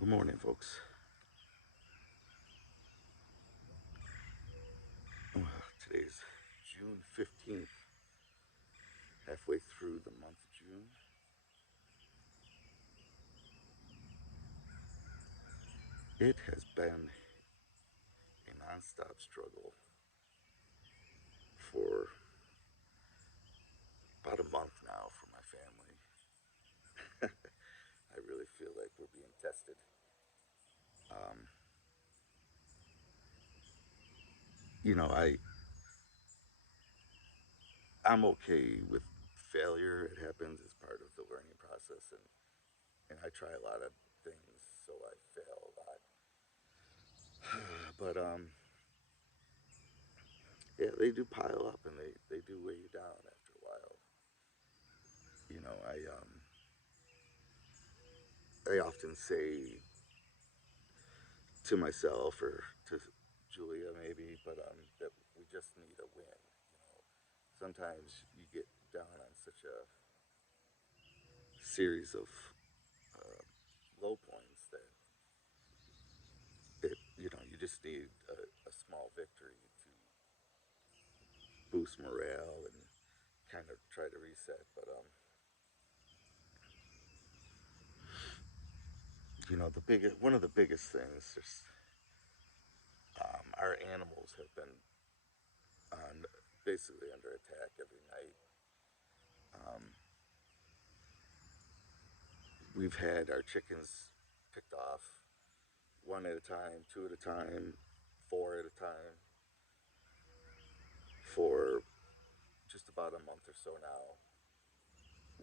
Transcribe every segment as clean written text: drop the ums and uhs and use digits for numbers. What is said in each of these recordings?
Good morning, folks. Today's June 15th, halfway through the month of June. It has been a nonstop struggle for about a month now for my family. I really feel like we're being tested. Um, you know, I'm okay with failure. It happens as part of the learning process, and I try a lot of things, so I fail a lot. But yeah, they do pile up, and they do weigh you down after a while. You know, I often say to myself or to Julia maybe, but that we just need a win. You know, sometimes you get down on such a series of uh, low points that you just need a small victory to boost morale and kind of try to reset. But the biggest one of the biggest things is our animals have been on basically under attack every night. Um, we've had our chickens picked off one at a time, two at a time, four at a time for just about a month or so now.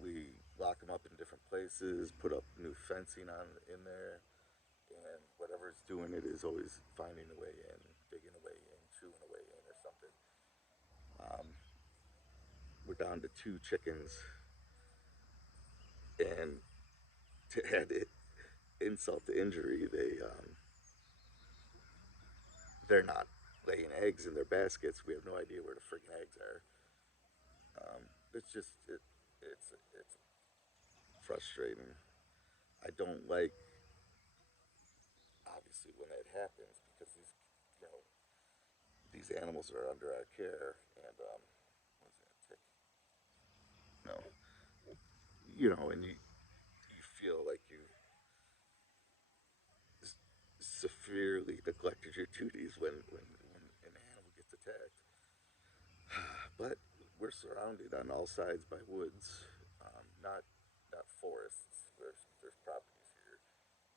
We lock them up in different places, put up new fencing on in there, and whatever's doing it is always finding a way in, digging a way in, chewing a way in, or something. Um, we're down to two chickens, and to add insult to injury, they're not laying eggs in their baskets. We have no idea where the friggin' eggs are. It's just it's frustrating. I don't like obviously when that happens because you know these animals are under our care and what's that tick? No, and you feel like you severely neglected your duties when an animal gets attacked. But we're surrounded on all sides by woods, not forests. There's properties here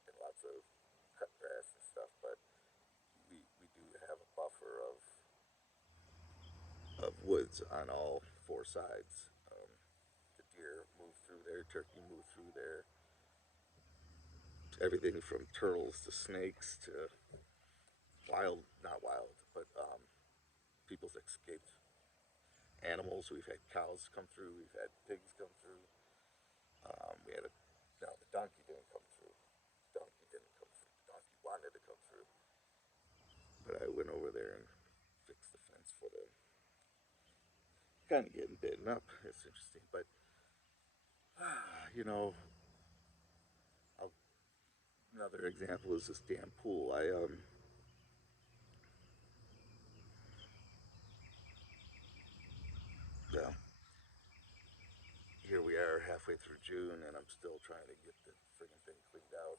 and lots of cut grass and stuff, but we do have a buffer of woods on all four sides. The deer move through there, turkey move through there. Everything from turtles to snakes to wild, not wild, but people's escaped animals. We've had cows come through, we've had pigs come through. We had a no, the donkey didn't come through. The donkey didn't come through. The donkey wanted to come through, but I went over there and fixed the fence for them. Kind of getting bitten up. It's interesting, but you know, I'll, another example is this damn pool. Well, here we are halfway through June, and I'm still trying to get the friggin' thing cleaned out.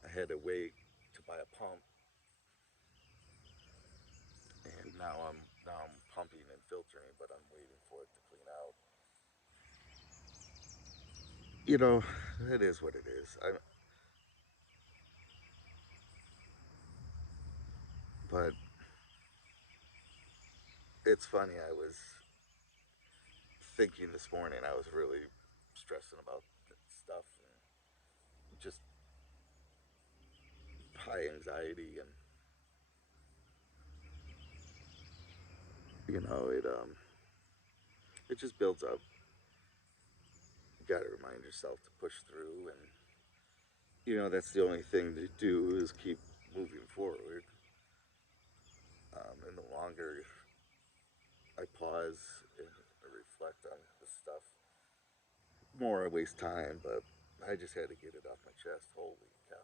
I had to wait to buy a pump, and now I'm pumping and filtering, but I'm waiting for it to clean out. You know, it is what it is. But it's funny. I was thinking this morning. I was really stressing about stuff and just high anxiety, and it just builds up. You got to remind yourself to push through, and that's the only thing to do is keep moving forward. And the longer I pause and reflect on this stuff, more I waste time. But I just had to get it off my chest. Holy cow!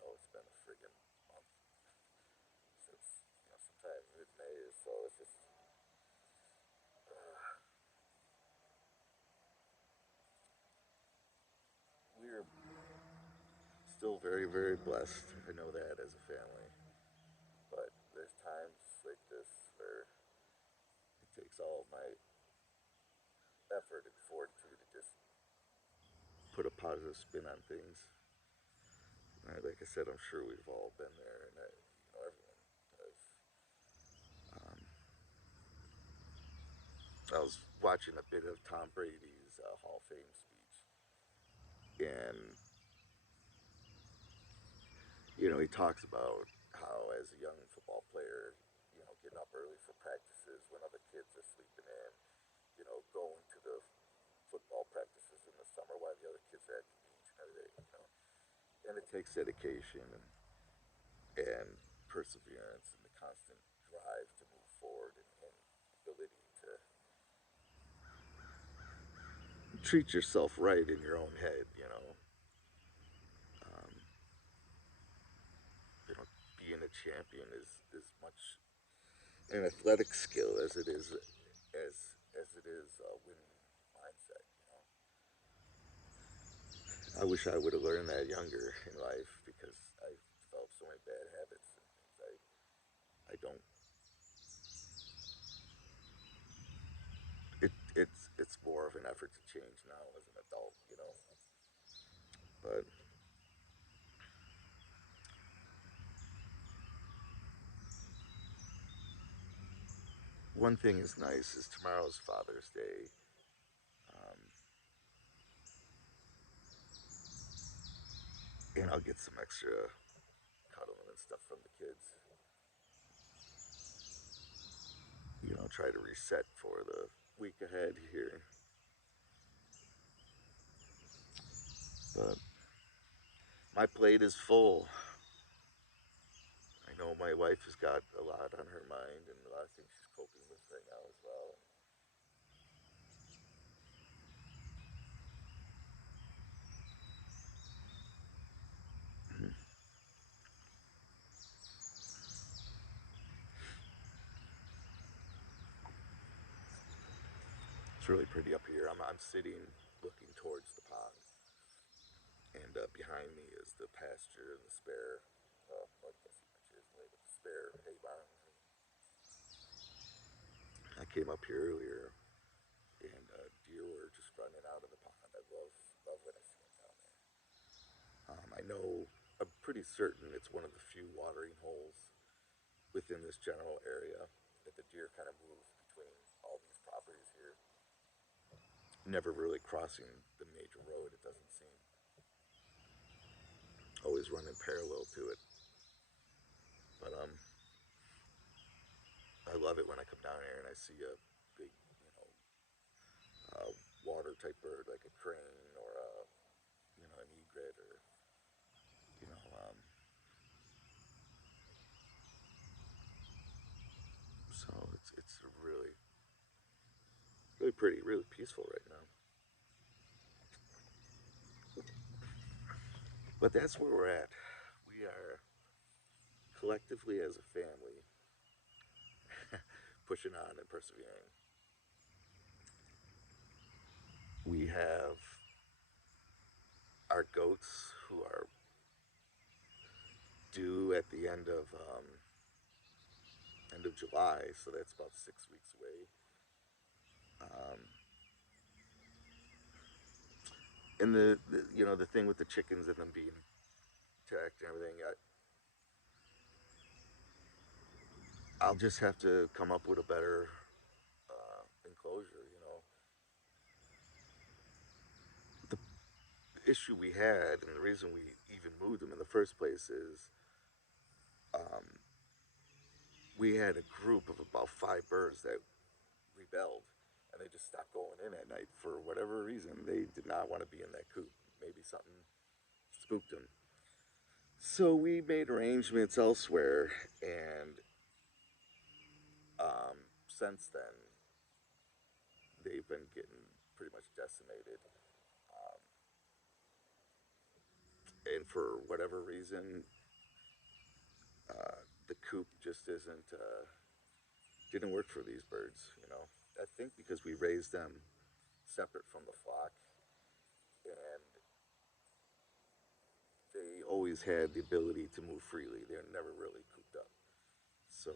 still very, very blessed. I know that as a family. But there's times like this where it takes all my effort and fortitude to just put a positive spin on things. Like I said, I'm sure we've all been there, and everyone has. Um, I was watching a bit of Tom Brady's Hall of Fame speech, and he talks about how as a young football player, getting up early for practices when other kids are sleeping in, going to the football practices in the summer while the other kids are at the beach and everything. And it takes dedication and perseverance and the constant drive to move forward and ability to treat yourself right in your own head. Um, Being a champion is as much an athletic skill as it is a winning mindset. I wish I would have learned that younger in life because I developed so many bad habits and things I don't. It's more of an effort to change now as an adult. But one thing is nice is tomorrow's Father's Day, um, and I'll get some extra cuddling and stuff from the kids. Try to reset for the week ahead here. But my plate is full. I know my wife has got a lot on her mind and a lot of things she's coping with right now as well. It's really pretty up here. I'm sitting looking towards the pond, and behind me is the pasture and the spare. Well, I guess you mentioned it later, the spare hay barns. And I came up here earlier, and deer were just running out of the pond. I love when I see them down there. I know. I'm pretty certain it's one of the few watering holes within this general area that the deer kind of move between all these properties here, never really crossing the major road. It doesn't seem always running parallel to it. But I love it when I come down here and I see a big, uh, water type bird like a crane or an egret or you know. So it's really really pretty, really peaceful right now. But that's where we're at. We are collectively as a family pushing on and persevering. We have our goats who are due at the end of July, so that's about 6 weeks away. Um, and the thing with the chickens and them being attacked and everything, I'll just have to come up with a better enclosure. The issue we had and the reason we even moved them in the first place is um, we had a group of about 5 birds that rebelled and they just stopped going in at night for whatever reason. They did not want to be in that coop. Maybe something spooked them. So we made arrangements elsewhere, and since then they've been getting pretty much decimated. Um, and for whatever reason, the coop just didn't work for these birds. I think because we raised them separate from the flock, and they always always had the ability to move freely. They're never really cooped up. So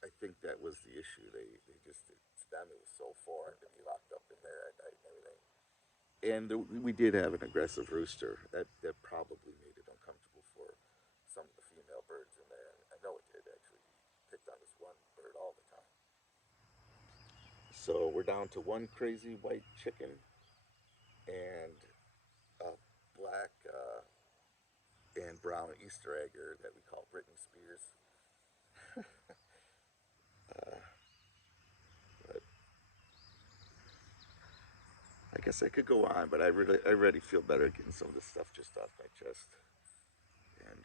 I think that was the issue. They just, to them, it was so foreign to be locked up in there at night and everything. And we did have an aggressive rooster. That probably made it uncomfortable for some of the female birds in there. I know it did, actually. He picked on this one bird all the time. So we're down to one crazy white chicken and a black and brown Easter egger that we call Britney Spears. Uh, but I guess I could go on, but I already feel better getting some of this stuff just off my chest. And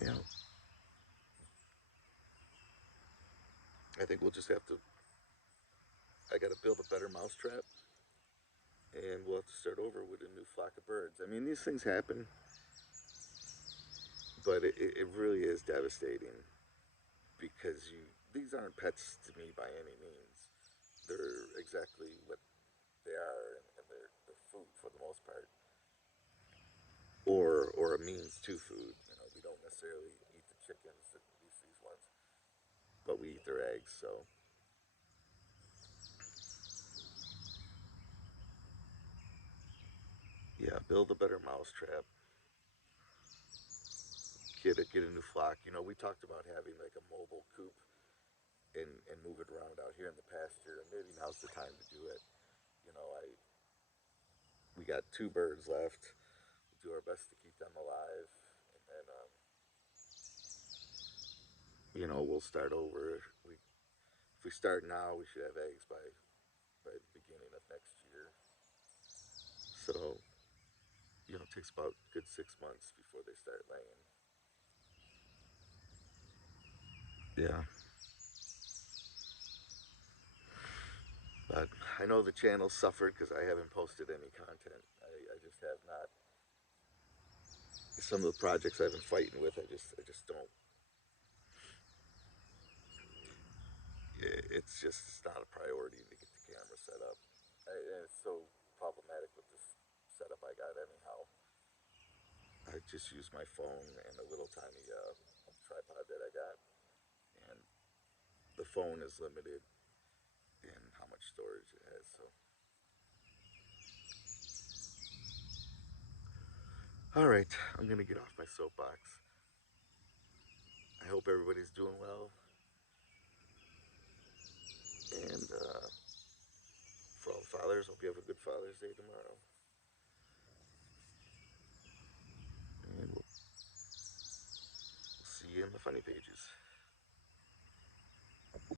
you know, I think we'll just have to. I got to build a better mousetrap, and we'll have to start over with a new flock of birds. I mean, these things happen, but it really is devastating because these aren't pets to me by any means. They're exactly what they are, and they're food for the most part, or a means to food. You know, we don't necessarily eat the chickens, at least these ones, but we eat their eggs. So yeah, build a better mousetrap. Get a new flock. You know, we talked about having like a mobile coop and move it around out here in the pasture, and maybe now's the time to do it. You know, I we got two birds left. We'll do our best to keep them alive, and then you know, we'll start over. If we start now, we should have eggs by the beginning of next year. So you know, it takes about a good 6 months before they start laying. Yeah, but I know the channel suffered because I haven't posted any content. I just have not. Some of the projects I've been fighting with, I just don't. It's not a priority to get the camera set up. And it's so problematic with this setup I got anyhow. I just use my phone and a little tiny tripod that I got, and the phone is limited in how much storage it has. So, all right, I'm gonna get off my soapbox. I hope everybody's doing well, and for all the fathers, hope you have a good Father's Day tomorrow. And we'll see you in the funny pages.